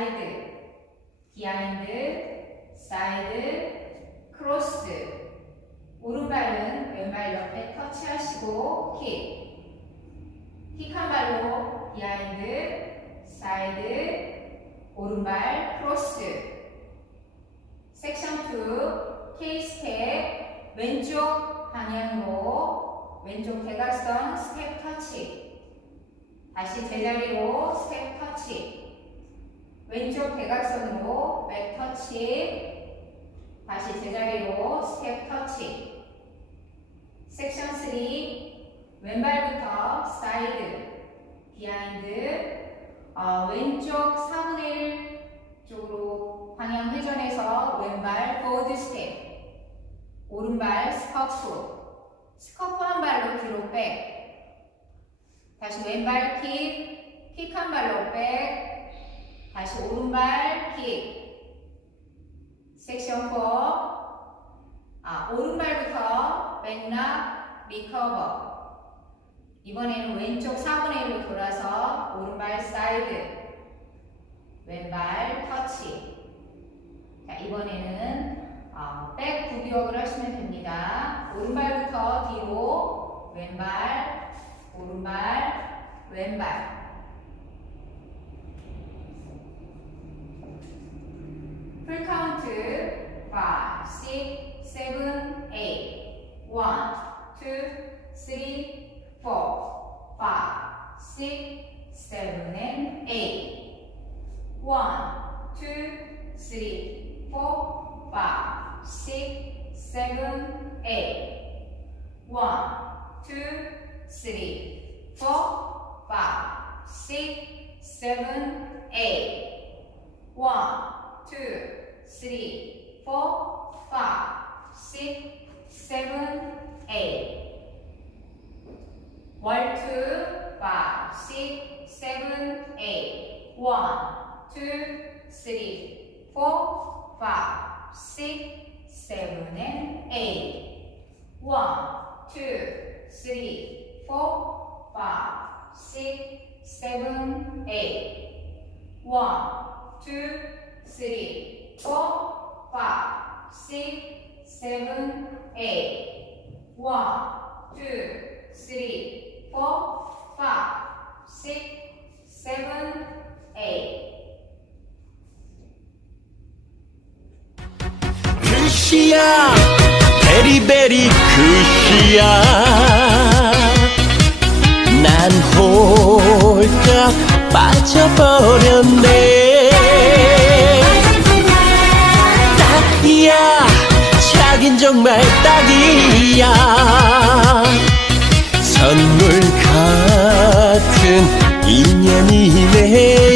사이드, 비하인드, 사이드, 크로스. 오른발은 왼발 옆에 터치하시고 킥한 발로 비하인드, 사이드, 오른발 크로스. 섹션 2 K-스텝 왼쪽 방향으로 왼쪽 대각선 스텝 터치. 다시 제자리로 스텝 터치. 왼쪽 대각선으로 백 터치. 다시 제자리로 스텝 터치. 섹션 3 왼발부터 사이드, 비하인드, 왼쪽 4분의 1 쪽으로 방향 회전해서 왼발 포워드 스텝, 오른발 스커프 한 발로 뒤로 백, 다시 왼발 킥 한 발로 백, 다시 오른발 킥. 섹션 4 오른발부터 백락 리커버. 이번에는 왼쪽 4분의 1로 돌아서 오른발 사이드, 왼발 터치. 자, 이번에는 백 구기역을 하시면 됩니다. 오른발부터 뒤로 왼발, 오른발, 왼발. 풀 카운트 5, 6, 7, 8. 1, 2, 3, 4, 5, 6, 7, and 8. 1, 2, 3, 4, 5, 6, 7, 8. 1, 2, 3, 4, 5, 6, 7, 8. 1, 2, 3, 4, 5, 6, 7, 8. 월투 5, 6, 7, 8. 1, 2, 3, 4, 5, 6, 7, and 8. 1, 2, 3, 4, 5, 6, 7, 8. 1, 2, 3, 4, 5, 6, 7, 8. 1, 2, 3, 4, 5, 6, 7, 8. 굿이야 베리베리 굿이야 난 홀딱 빠져버렸네 딱이야 자긴 정말 딱이야 선물 같은 인연이네